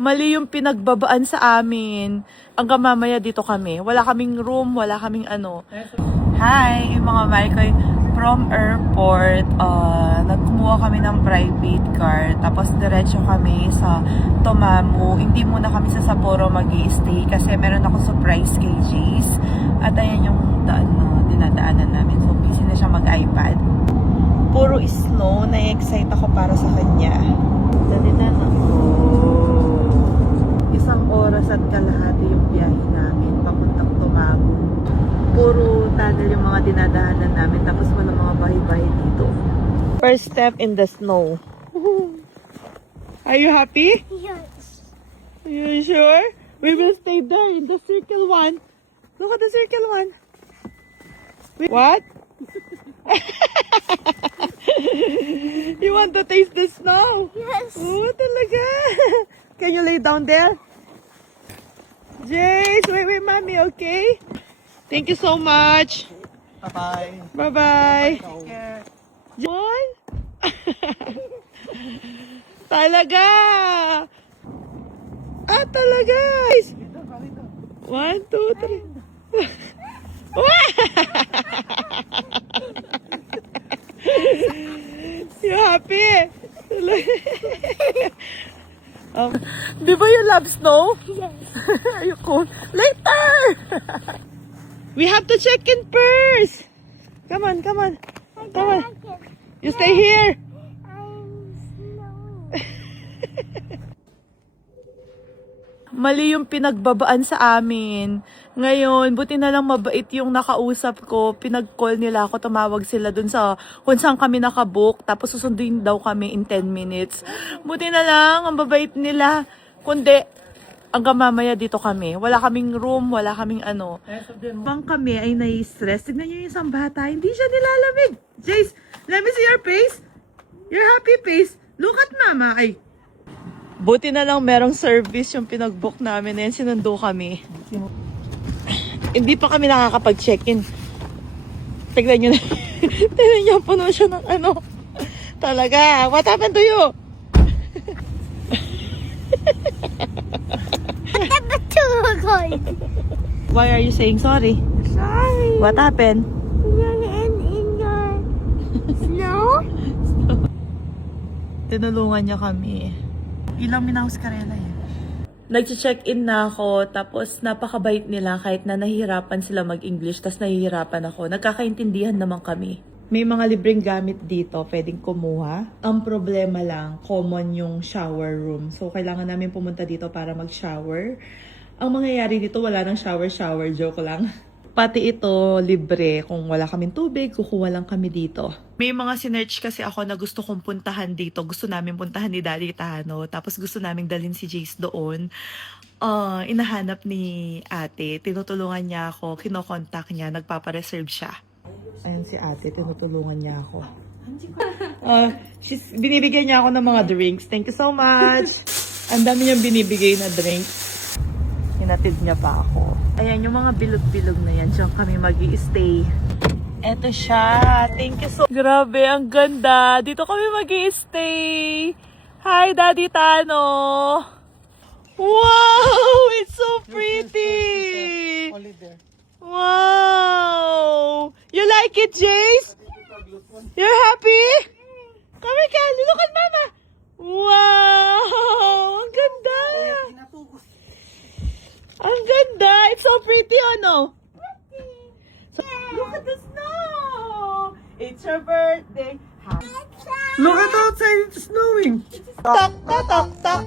Mali yung pinagbabaan sa amin. Hanggang mamaya dito kami. Wala kaming room, wala kaming ano. Hi, mga Malkoy. From airport, nagkumuha kami ng private car. Tapos diretso kami sa Tomamu. Hindi muna kami sa Sapporo mag-i-stay kasi meron ako surprise kay Jace. At ayan yung daan na dinadaanan namin. So busy na siya mag-iPad. Puro snow. Na-excite ako para sa kanya. Dalitan ako. Isang oras at kalahati yung biyahe namin papuntang Tomamu. Puro tunnel yung mga dinadaanan namin tapos walang mga bahay-bahay dito. First step in the snow. Are you happy? Yes. Are you sure? We will stay there in the circle one. Look at the circle one. What? You want to taste the snow? Yes. Oh, talaga. Can you lay down there? Jace, wait, mommy, okay? Thank you so much. Bye-bye. Bye-bye. Take care. John? Talaga. Ah, talaga. Dito, dito. 1, 2, 3. You happy? Di ba you love snow? Yes. Are you cold? Later! We have to check in first. Come on, come on. Come on. You stay here. I'm snowing. Mali yung pinagbabaan sa amin. Ngayon, buti na lang mabait yung nakausap ko. Pinag-call nila ako, tumawag sila dun sa kung saan kami nakabook. Tapos susunduin daw kami in 10 minutes. Buti na lang, ang babait nila. Kundi, hanggang mamaya dito kami. Wala kaming room, wala kaming ano. Bang kami ay nai-stress. Tignan nyo yung isang bata, hindi siya nilalamig. Jace, let me see your face. Your happy face. Look at mama. Ay, buti na lang merong service yung pinag-book namin. Ayan, sinundo kami. Hindi pa kami nakakapag-check-in. Tignan nyo na. Tignan nyo, puno siya ng ano. Talaga, what happened to you? Why are you saying sorry? Sorry. What happened? You're in your snow? Tinulungan niya kami. Ilang minahos karela eh. Nag-check-in na ako, tapos napakabait nila kahit na nahihirapan sila mag-English, tapos nahihirapan ako. Nagkakaintindihan naman kami. May mga libreng gamit dito, pwedeng kumuha. Ang problema lang, common yung shower room. So, kailangan namin pumunta dito para mag-shower. Ang mangyayari dito, wala nang shower, joke lang. Pati ito, libre. Kung wala kaming tubig, kukuha lang kami dito. May mga sinerch kasi ako na gusto kong puntahan dito. Gusto namin puntahan ni Daddy Tano. Tapos gusto namin dalhin si Jace doon. Inahanap ni ate. Tinutulungan niya ako. Kinokontak niya. Nagpapareserve siya. Ayan si ate. Tinutulungan niya ako. Binibigyan niya ako ng mga drinks. Thank you so much. Ang dami niyang binibigay na drinks. Hinatid niya pa ako. Ayan, yung mga bilog-bilog na yan. Diyan kami mag-i-stay. Eto siya. Thank you so much. Grabe, ang ganda. Dito kami mag-i-stay. Hi, Daddy Tano. Wow! It's so pretty! Only there. Wow! You like it, Jace? You're happy? Come here, Kelly. Look at Mama. Wow! Ang ganda! Ang ganda! It's so pretty, ano? So, look at the snow! It's your birthday! Look at outside, it's snowing. Tok, tok, tok, tok.